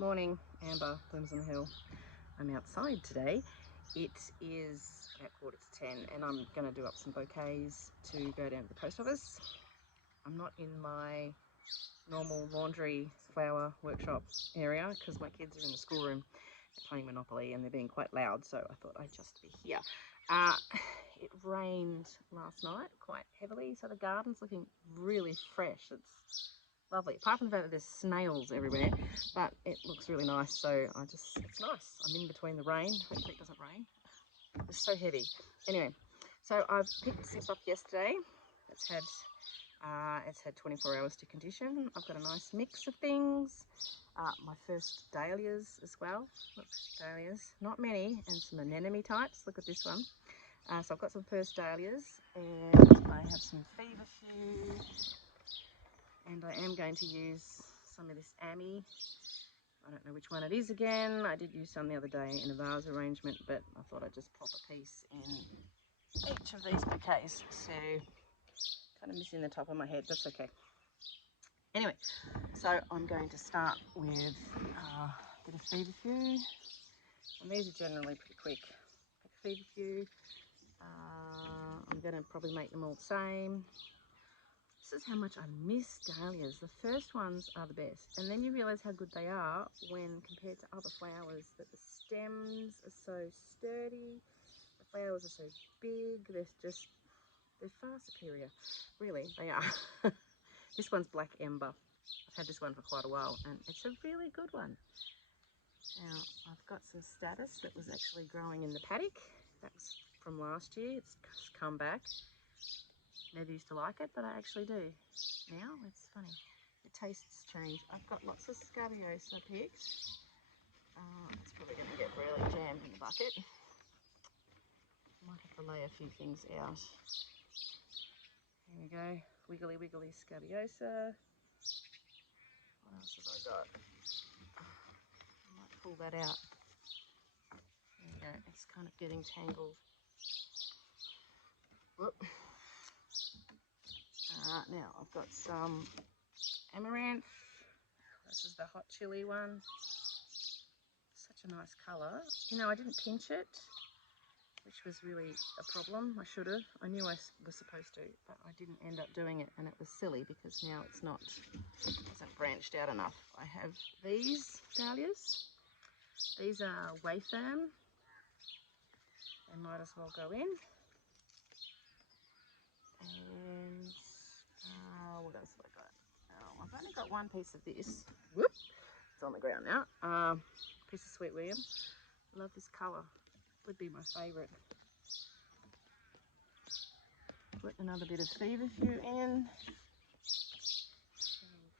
Morning, Amber, Blooms on the Hill. I'm outside today. It is about 10:15 and I'm going to do up some bouquets to go down to the post office. I'm not in my normal laundry flower workshop area because my kids are in the schoolroom playing Monopoly and they're being quite loud, so I thought I'd just be here. It rained last night quite heavily, so the garden's looking really fresh. It's lovely, apart from the fact that there's snails everywhere, but it looks really nice. So it's nice. I'm in between the rain. Hopefully it doesn't rain. It's so heavy. Anyway, so I've picked some stuff yesterday. It's had 24 hours to condition. I've got a nice mix of things. My first dahlias as well. Look, dahlias, not many, and some anemone types. Look at this one. So I've got some first dahlias, and I have some feverfew, and I am going to use some of this Ami. I don't know which one it is again. I did use some the other day in a vase arrangement, but I thought I'd just pop a piece in each of these bouquets. So kind of missing the top of my head, that's okay. Anyway, so I'm going to start with a bit of feverfew, and these are generally pretty quick. Feverfew. I'm going to probably make them all the same. This is how much I miss dahlias. The first ones are the best, and then you realise how good they are when compared to other flowers, that the stems are so sturdy, the flowers are so big, they're far superior. Really, they are. This one's Black Ember. I've had this one for quite a while, and it's a really good one. Now, I've got some status that was actually growing in the paddock. That was from last year. It's come back. Never used to like it, but I actually do now. It's funny. The tastes change. I've got lots of scabiosa picked. It's probably going to get really jammed in the bucket. Might have to lay a few things out. Here we go. Wiggly wiggly scabiosa. What else have I got? I might pull that out. There we go. It's kind of getting tangled. Whoop. Now I've got some amaranth. This is the hot chili one. Such a nice colour. You know, I didn't pinch it, which was really a problem. I should have. I knew I was supposed to, but I didn't end up doing it, and it was silly because now it hasn't branched out enough. I have these dahlias. These are way firm. They might as well go in. And what else have I got? Oh, I've only got one piece of this. Whoop! It's on the ground now. Piece of Sweet William. I love this colour. Would be my favourite. Put another bit of feverfew in.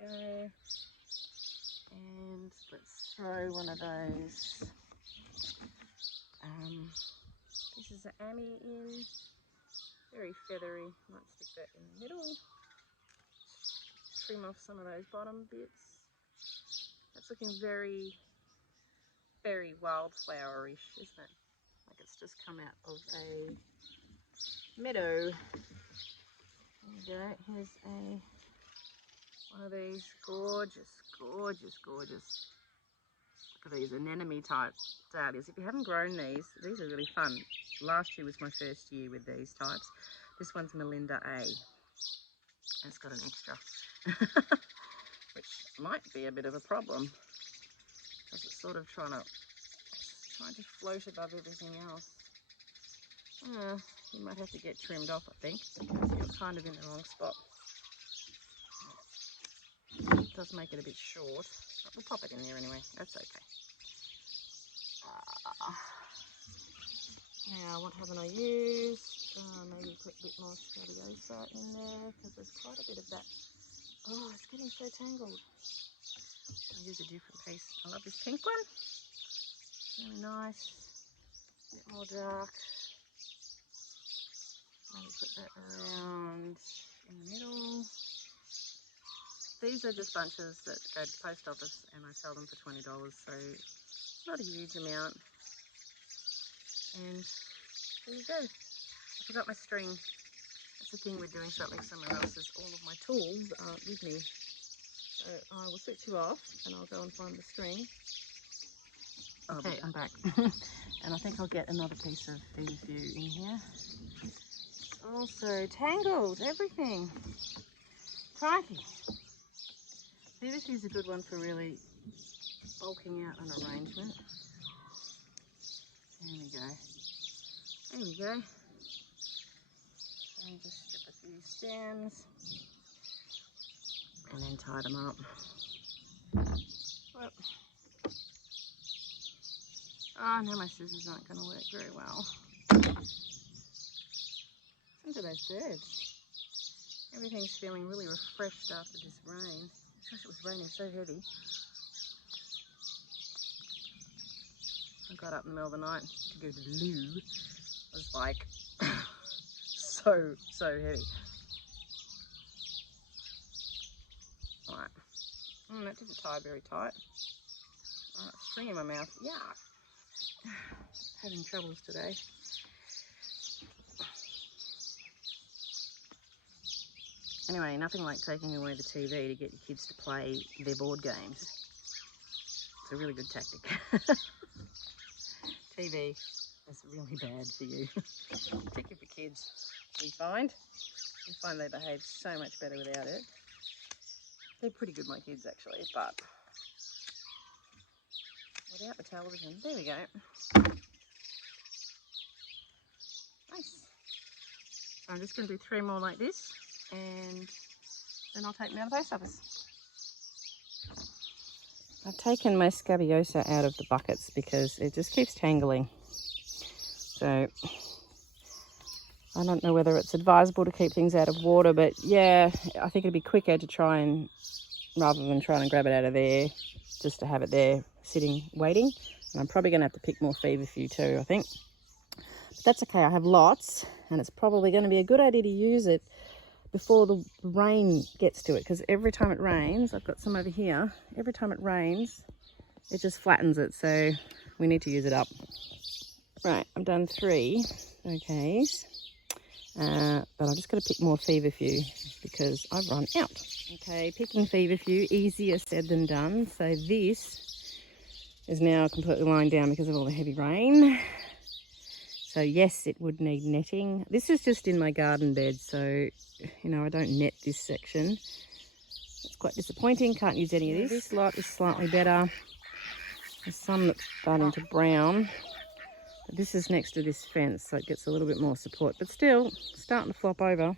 There we go. And let's throw one of those pieces of Ami in. Very feathery. Might stick that in the middle. Trim off some of those bottom bits. That's looking very, very wildflower-ish, isn't it? Like it's just come out of a meadow. There you go. Here's one of these gorgeous, gorgeous, gorgeous. Look at these anemone type dahlias. If you haven't grown these are really fun. Last year was my first year with these types. This one's Melinda A. And it's got an extra, which might be a bit of a problem because it's sort of trying to float above everything else. You might have to get trimmed off, I think, because you're kind of in the wrong spot. It does make it a bit short, but we'll pop it in there anyway. That's okay. Now, what haven't I used? Maybe put a bit more scabiosa in there because there's quite a bit of that. Oh, it's getting so tangled. I'll use a different piece. I love this pink one. Really nice. A bit more dark. Maybe put that around in the middle. These are just bunches that go to the post office and I sell them for $20, so not a huge amount. And there you go. I forgot my string. That's the thing with doing something somewhere else, is all of my tools aren't with me. So So I will switch you off and I'll go and find the string. Okay, I'm back. And I think I'll get another piece of feverfew in here. It's also tangled, everything. Crikey. Feverfew is a good one for really bulking out an arrangement. There we go. There we go. And just strip a few stems and then tie them up. Whoop. Oh, now my scissors aren't going to work very well. Listen to those birds. Everything's feeling really refreshed after this rain. Gosh, it was raining so heavy. I got up in the middle of the night to go to the loo. It was like so heavy. Alright. That didn't tie very tight. Alright, string in my mouth. Yeah. Having troubles today. Anyway, nothing like taking away the TV to get your kids to play their board games. It's a really good tactic. TV is really bad for you, particularly for kids. We find they behave so much better without it. They're pretty good, my kids, actually, but without the television, there we go. Nice. So I'm just going to do 3 more like this, and then I'll take them out of the post office. I've taken my scabiosa out of the buckets because it just keeps tangling. So I don't know whether it's advisable to keep things out of water, but yeah, I think it'd be quicker to try and, rather than trying to grab it out of there, just to have it there sitting waiting. And I'm probably going to have to pick more feverfew too, I think. But that's okay, I have lots, and it's probably going to be a good idea to use it before the rain gets to it, because every time it rains, I've got some over here, every time it rains, it just flattens it, so we need to use it up. Right, I've done 3 bouquets, but I'm just going to pick more feverfew because I've run out. Okay, picking feverfew, easier said than done. So this is now completely lying down because of all the heavy rain. So yes, it would need netting. This is just in my garden bed, so you know, I don't net this section. It's quite disappointing, can't use any of this. This lot is slightly better. There's some that's starting to brown. But this is next to this fence, so it gets a little bit more support, but still starting to flop over.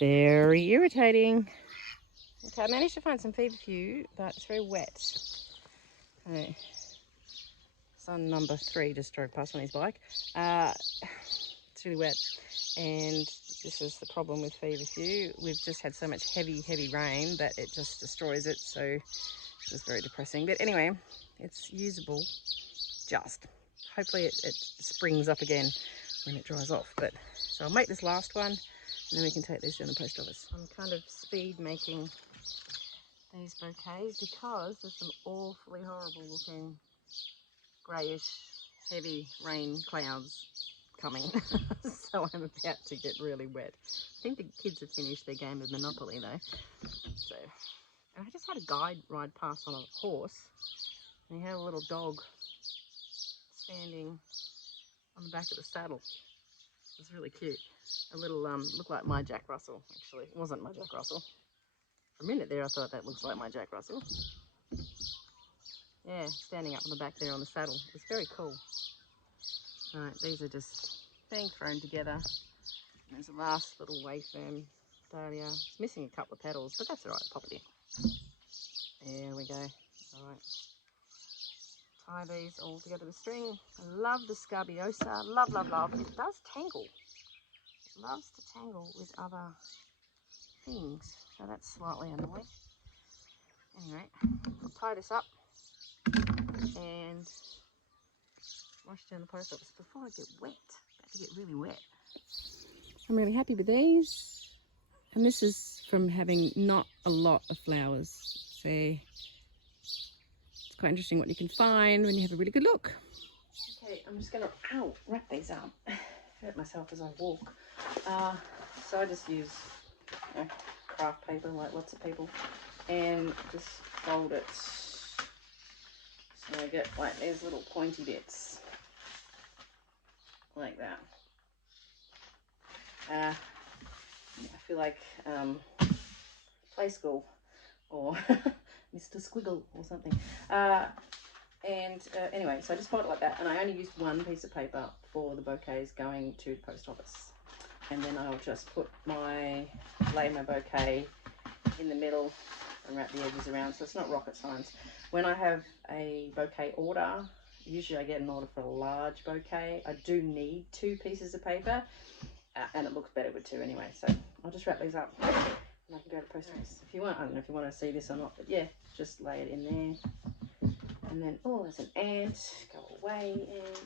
Very irritating. Okay, I managed to find some feverfew, but it's very wet. Okay. Son number 3 just drove past on his bike. It's really wet, and this is the problem with feverfew. We've just had so much heavy rain that it just destroys it, so it's just very depressing. But anyway, it's usable, just. Hopefully it springs up again when it dries off. But so I'll make this last one, and then we can take these down the post office. I'm kind of speed making these bouquets because there's some awfully horrible looking greyish heavy rain clouds coming. So I'm about to get really wet. I think the kids have finished their game of Monopoly though. So, and I just had a guide ride past on a horse, and he had a little dog standing on the back of the saddle. It was really cute. A little looked like my Jack Russell, actually. It wasn't my Jack Russell. For a minute there I thought that looks like my Jack Russell. Yeah, standing up on the back there on the saddle. It was very cool. Alright, these are just being thrown together. There's a last little wayfern dahlia. It's missing a couple of petals, but that's alright, pop it in. There we go. Alright. Tie these all together with string. I love the scabiosa. Love, love, love. It does tangle. It loves to tangle with other things. So that's slightly annoying. Anyway, I'll tie this up and wash down the post office before I get wet. About to get really wet. I'm really happy with these. And this is from having not a lot of flowers. So it's quite interesting what you can find when you have a really good look. Okay, I'm just going to wrap these up. Hurt myself as I walk. So I just use craft paper like lots of people. and just fold it so I get like these little pointy bits like that. I feel like play school or Mr. Squiggle or something. Anyway, so I just fold it like that, and I only used one piece of paper for the bouquets going to the post office. And then I'll just lay my bouquet in the middle and wrap the edges around, so it's not rocket science. When I have a bouquet order, usually I get an order for a large bouquet. I do need 2 pieces of paper, and it looks better with 2 anyway. So I'll just wrap these up and I can go to the post office. If you want, I don't know if you want to see this or not, but yeah, just lay it in there. And then, oh, there's an ant. Go away, ant.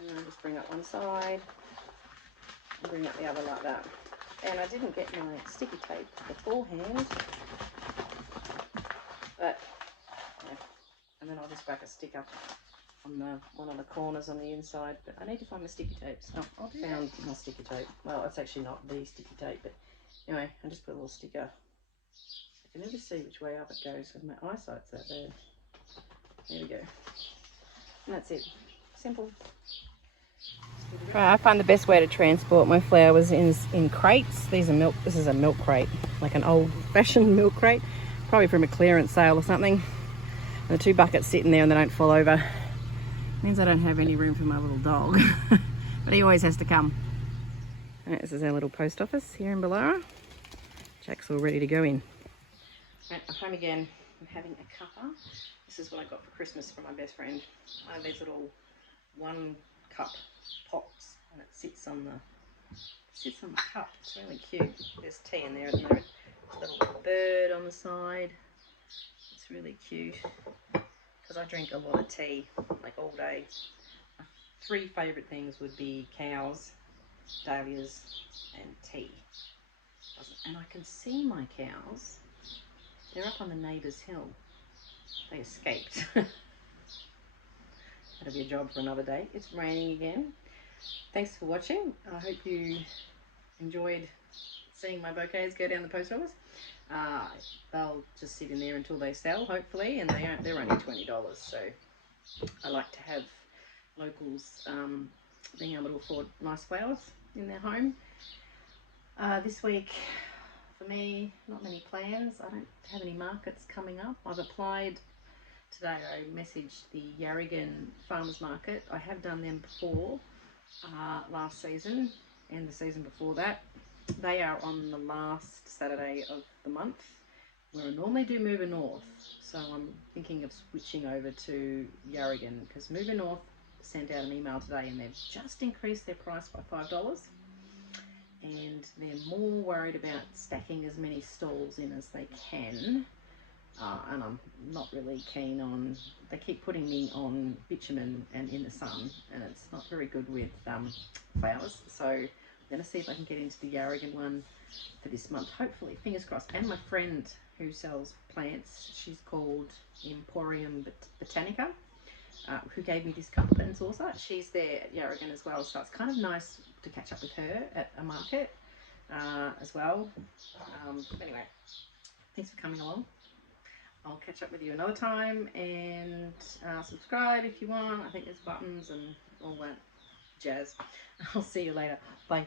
And then just bring up one side and bring up the other like that. And I didn't get my sticky tape beforehand, but yeah. And then I'll just whack a sticker on one of the corners on the inside. But I need to find my sticky tapes. Oh, I found my sticky tape. Well, it's actually not the sticky tape, but anyway, I just put a little sticker. I can never see which way up it goes because my eyesight's that bad. There we go. And that's it. Simple. Right, I find the best way to transport my flowers is in crates. These are milk. This is a milk crate, like an old-fashioned milk crate, probably from a clearance sale or something. And the 2 buckets sitting there and they don't fall over. Means I don't have any room for my little dog, but he always has to come. Right, this is our little post office here in Boolarra. Jack's all ready to go in. Right, I'm home again. I'm having a cuppa. This is what I got for Christmas from my best friend. One of these little 1 cup pots, and it sits on the cup. It's really cute. There's tea in there at the moment. There's a little bird on the side. It's really cute because I drink a lot of tea, like all day. My 3 favourite things would be cows, dahlias, and tea. And I can see my cows. They're up on the neighbour's hill. They escaped. That'll be a job for another day. It's raining again. Thanks for watching. I hope you enjoyed seeing my bouquets go down the post office. They'll just sit in there until they sell, hopefully, and they're only $20. So I like to have locals being able to afford nice flowers in their home. This week, for me, not many plans. I don't have any markets coming up. I've applied today. I messaged the Yarragon Farmers Market. I have done them before, last season and the season before that. They are on the last Saturday of the month, where I normally do Move North. So I'm thinking of switching over to Yarragon because Move North sent out an email today and they've just increased their price by $5. And they're more worried about stacking as many stalls in as they can. And I'm not really keen on, they keep putting me on bitumen and in the sun, and it's not very good with flowers. So I'm going to see if I can get into the Yarragon one for this month, hopefully, fingers crossed. And my friend who sells plants, she's called Emporium Botanica, who gave me this cup and saucer. She's there at Yarragon as well, so it's kind of nice to catch up with her at a market as well. Anyway, thanks for coming along. I'll catch up with you another time, and subscribe if you want. I think there's buttons and all that jazz. I'll see you later. Bye.